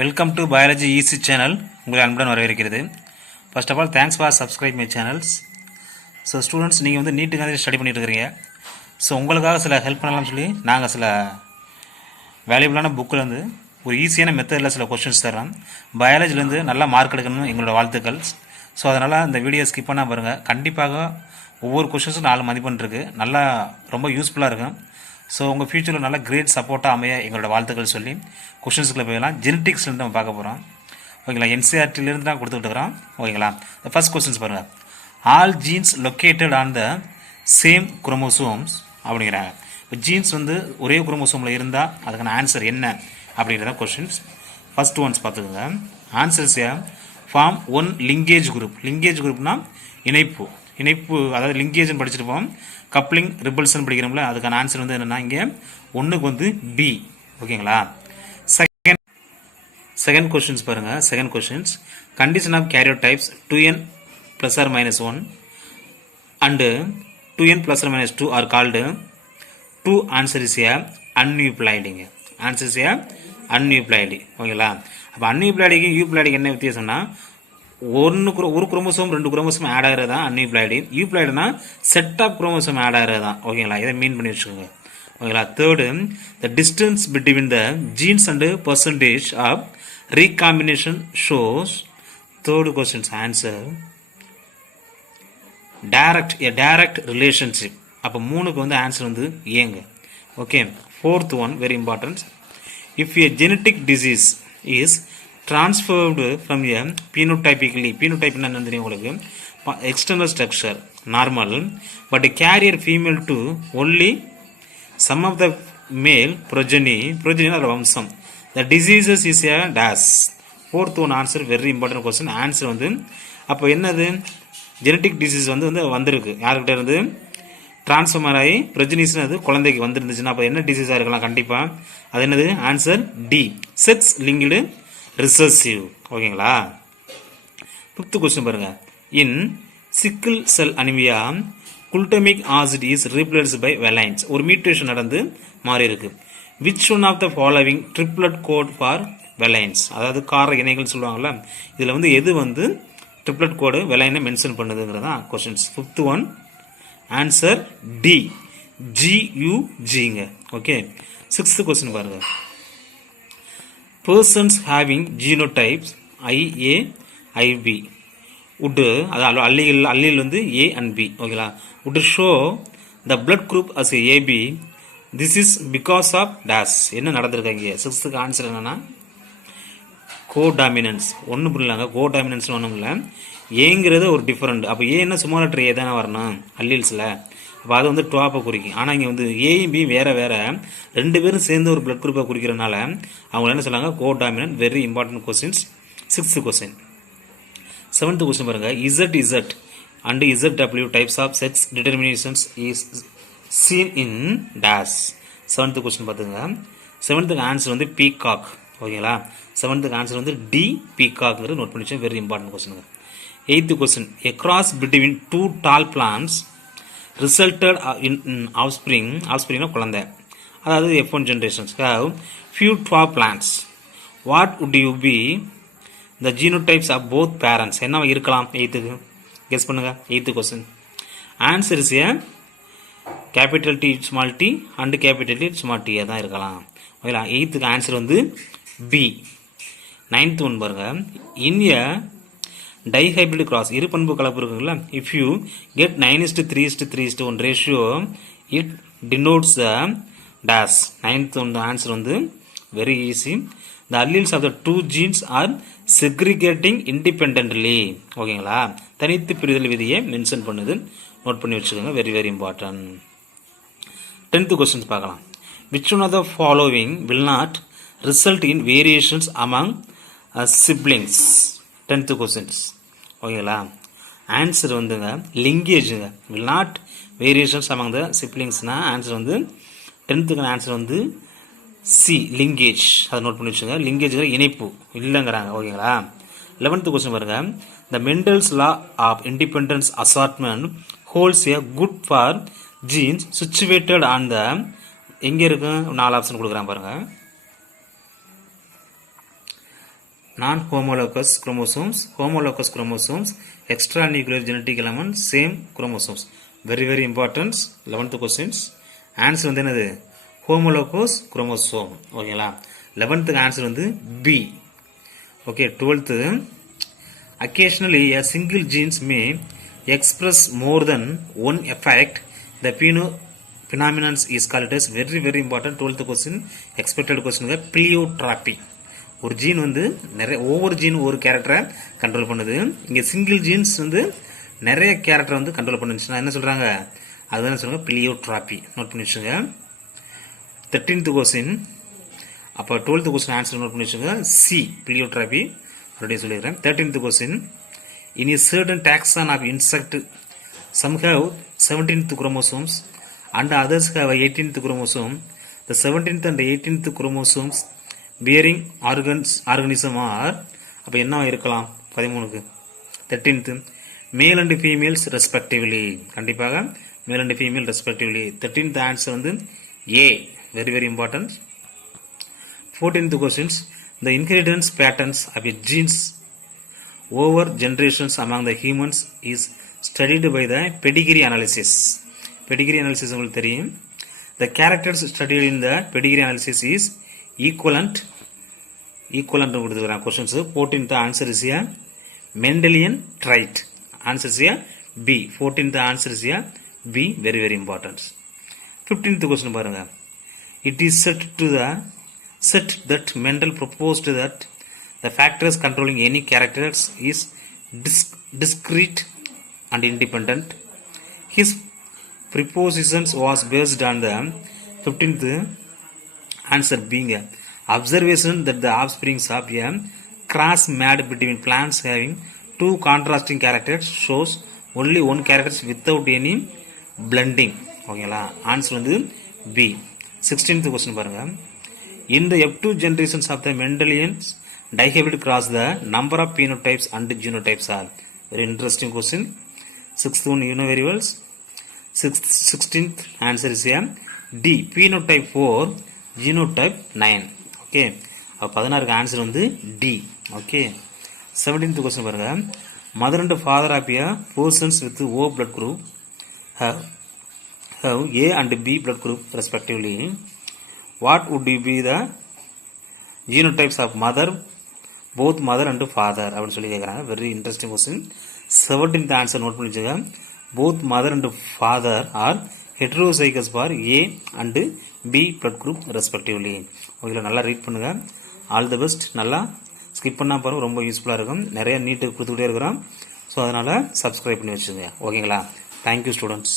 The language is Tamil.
Welcome to biology easy channel. உங்களை அன்புடன் வரவேற்கிறது. First of all thanks for subscribe my channels. So students, நீங்கள் வந்து நீட்டுக்காக ஸ்டடி பண்ணிட்டு இருக்கிறீங்க. ஸோ உங்களுக்காக சில ஹெல்ப் பண்ணலாம்னு சொல்லி நாங்கள் சில வேல்யூபிளான புக்கில் வந்து ஒரு ஈஸியான மெத்தடில் சில கொஸ்டின்ஸ் தரோம். பயாலஜிலேருந்து நல்லா மார்க் எடுக்கணும்னு எங்களோட வாழ்த்துக்கள். ஸோ அதனால் இந்த வீடியோ ஸ்கிப் பண்ணால் பாருங்கள். கண்டிப்பாக ஒவ்வொரு கொஸ்டின்ஸும் 4 மதிப்பெண் இருக்குது. நல்லா ரொம்ப யூஸ்ஃபுல்லாக இருக்கும். ஸோ உங்கள் ஃபியூச்சரில் நல்ல கிரேட் சப்போர்ட்டாக அமைய எங்களோட வாழ்த்துக்கள் சொல்லி கொஷின்ஸுக்குள்ளே போயிடலாம். ஜெனட்டிக்ஸ்லேருந்து நம்ம பார்க்க போகிறோம். ஓகேங்களா, என்சிஆர்டிலேருந்து தான் கொடுத்துக்கிட்டு இருக்கிறோம். ஓகேங்களா, ஃபர்ஸ்ட் கொஸ்டின்ஸ் பாருங்கள். All jeans located on the same chromosomes அப்படிங்கிறாங்க. இப்போ ஜீன்ஸ் வந்து ஒரே குரோமோசோமில் இருந்தால் அதுக்கான ஆன்சர் என்ன அப்படிங்கிறத கொஸ்டின்ஸ். ஃபர்ஸ்ட் ஒன்ஸ் பார்த்துக்கோங்க. Answers form 1 linkage group. Linkage குரூப்னா இணைப்பு, அதாவது லிங்கேஜ்னு படிச்சிருப்போம். கப்ளிங் ரிபல்சன் படிக்கிறோம்ல, அதுக்கான ஆன்சர் வந்து என்னென்னா இங்கே 1க்கு வந்து பி. ஓகேங்களா, செகண்ட் கொஸ்டின்ஸ் பாருங்கள். Second questions, condition of karyotypes 2n + or -1 and 2n + or -2 are called 2. Answer is அன்யூப்ளாய்டுங்க. Answer is aneuploid. ஓகேங்களா, அப்போ அன்யூப்ளாய்டுக்கு யூப்ளாய்டுக்கு என்ன வித்தியாசம்னா, ஒரு குரோமோசோம் 2 குரோமோசோம் ஆட் ஆகிறது தான் அன்யூப்ளாய்டு. யூப்ளாய்டுனா செட் ஆஃப் குரோமோசோம் ஆட் ஆகிறது தான். ஓகேங்களா, இதை மீன் பண்ணி வச்சுக்கோங்க. ஓகேங்களா, third, the distance between the genes and percentage of recombination shows. Third questions answer direct relationship. அப்போ 3க்கு வந்து ஆன்சர் வந்து ஏங்க. Okay, fourth one very important. If a genetic disease is transferred from a phenotypically, phenotype என்ன தெரியும் உங்களுக்கு, external structure normal, but carrier female to only some of the male progeny or வம்சம், the diseases is a dash. fourth one answer very important question. answer வந்து அப்போ என்னது, ஜெனட்டிக் டிசீஸ் வந்து வந்திருக்கு யாருக்கிட்ட இருந்து, டிரான்ஸ்ஃபார்மர் ஆகி ப்ரொஜெனிஸ்னு அது குழந்தைக்கு வந்துருந்துச்சுன்னா அப்போ என்ன டிசீஸாக இருக்கலாம் கண்டிப்பாக. அது என்னது, answer D, sex linked recessive. ஓகேங்களா, ஃபிஃப்த் கொஸ்டின் பாருங்க. In sickle cell anaemia glutamic acid is replaced by valines. ஒரு மியூட்டேஷன் நடந்து மாறி இருக்கு. Which one of the following triplet code for valines, அதாவது கார இணைகள் சொல்லுவாங்கல்ல, இதில் வந்து எது வந்து ட்ரிப்ளட் கோடு வெலைனை மென்ஷன் பண்ணுதுங்கிறது தான் questions. Fifth one answer D, GUGங்க. ஓகே, சிக்ஸ்த் கொஸ்டின் பாருங்க. persons having genotypes IA IB would, அதாவது அல்லீல் வந்து A and B. ஓகேங்களா, would show the blood group as a AB. this is because of dash. என்ன நடந்திருக்காங்க, சிக்ஸ்த்துக்கு ஆன்சர் என்னன்னா கோடாமினன்ஸ். ஒன்றும் புரியலாங்க, கோடாமினன்ஸ் ஒன்றும் இல்லை, ஏங்கிறது ஒரு டிஃப்ரெண்ட். அப்போ ஏன்னா சும்மா லெட்டர் ஏ தானே வரணும் அல்லீல்ஸில். அப்போ அது வந்து டுவாப்பை குறிக்கும். ஆனால் இங்கே வந்து ஏயும் பி வேறு 2 பேரும் சேர்ந்து ஒரு பிளட் குரூப்பை குறிக்கிறனால அவங்க என்ன சொல்லாங்க, codominant. Very important questions. Sixth question. Seventh question பாருங்க. Z and ZW types of sex determinations is seen in dash. Seventh question பார்த்துங்க. செவன்த்துக்கு ஆன்சர் வந்து பீகாக். ஓகேங்களா, செவன்த்துக்கு ஆன்சர் வந்து டி, பீகாக்ங்கிறது நோட் பண்ணி வச்சு. Very important question. Eighth question. A cross between 2 tall plants resulted in offspring குழந்தை, அதாவது F1 generations have few tall plants. what would you be the genotypes of both parents? என்ன இருக்கலாம் எய்த்துக்கு, கெஸ் பண்ணுங்க. Eighth question answer is capital T small t and capital T small t தான் இருக்கலாம். ஓகேங்களா, எய்த்துக்கு ஆன்சர் வந்து பி. நைன்த் ஒன் பாருங்க. இன் எ டைஹைபிரிட் கிராஸ், இரு பண்பு கலப்பு இருக்குங்களா, if you get 9:3:3:1 ratio it denotes the dash. Ninth one answer வந்து very easy. The alleles of the 2 genes are segregating independently. ஓகேங்களா, தனித்து பிரிதல் விதியை மென்ஷன் பண்ணுது, நோட் பண்ணி வச்சுக்கோங்க. Very very important. 10th questions பார்க்கலாம். Which one of the following will not result in variations among siblings. 10th questions. ஓகேங்களா, ஆன்சர் வந்துங்க லிங்கேஜுங்க. Will not variations among the சிப்ளிங்ஸ்னா ஆன்சர் வந்து 10th ஆன்சர் வந்து சி, லிங்கேஜ். அதை நோட் பண்ணி வச்சுங்க. லிங்கேஜுங்கிற இணைப்பு இல்லைங்கிறாங்க. ஓகேங்களா, 11th கொஸ்டின் பாருங்க. The Mendel's law of independence assortment holds a good for genes situated on the, எங்கே இருக்கு, 4 ஆப்ஷன் கொடுக்குறான் பாருங்க. non-homologous chromosomes, homologous chromosomes, extranuclear genetic element, same chromosomes. Very very important 11th questions. Answer வந்து என்னது homologous chromosome. ஓகேங்களா 11th answer வந்து B. Okay 12th occasionally a single genes may express more than one effect. The phenomenon is called as very very important 12th question expected question pleiotropy. ஒரு ஜீன் வந்து நிறைய ஒவ்வொரு ஜீன் ஒரு கேரக்டரை கண்ட்ரோல் பண்ணுது. இங்கே சிங்கிள் ஜீன்ஸ் வந்து நிறைய கேரக்டரை வந்து கண்ட்ரோல் பண்ணுச்சுன்னா என்ன சொல்கிறாங்க அதுதான் சொல்லுவாங்க பிளியோட்ராபி. நோட் பண்ணி வச்சுங்க. 13th கொஸ்டின் அப்போ 12th கொஸ்டின் ஆன்சர் நோட் பண்ணி வச்சுங்க. சி பிளியோட்ராபி மறுபடியும் சொல்லிடுறேன். 13th question in a certain taxon of insect some have 17th chromosomes and others have 18th chromosome. The 17th and 18th chromosomes bearing organism are அப்போ என்ன இருக்கலாம் 13க்கு 13th male and females respectively கண்டிப்பாக male and female respectively 13th answer வந்து A very very important. 14th questions the inheritance patterns of a genes over generations among the humans is studied by the pedigree analysis. Pedigree analysis உங்களுக்கு தெரியும். The characters studied in the pedigree analysis is equivalent கொடுத்துக்கிறேன் questions. 14th answer is a Mendelian trait. Answer is a B. 14th answer is a B. Very very important. 15th question பாருங்க. It is said that Mendel proposed that the factors controlling any characters is discrete and independent. His propositions was based on the 15th answer being a observation that the offsprings of a cross made between plants having two contrasting characters shows only one character without any blending. ஓகேங்களா ஆன்சர் வந்து B. 16th question பாருங்க. In the F2 generations of the Mendelian dihybrid cross the number of phenotypes and genotypes are. Very interesting question. 6th one you know very well. 16th answer is a D. Phenotype 4 genotype 9. Okay அப்போ 16க்கு ஆன்சர் வந்து டி. ஓகே 17th கொஸ்டின் பாருங்க. Mother and father of a persons with O blood group have A and B blood group respectively. What would be the genotypes of both mother and father அப்படின்னு சொல்லி கேட்குறாங்க. Very interesting question. 17th answer note பண்ணி வச்சுக்க. both mother and father are heterozygous for A and B blood group respectively. Okay நல்லா ரீட் பண்ணுங்க. All the best. நல்லா ஸ்கிப் பண்ணால் பாருங்கள் ரொம்ப யூஸ்ஃபுல்லாக இருக்கும். நிறைய நீட்டு கொடுத்துக்கிட்டே இருக்கிறோம். ஸோ அதனால் சப்ஸ்கிரைப் பண்ணி வச்சுங்க. ஓகேங்களா. Thank you students.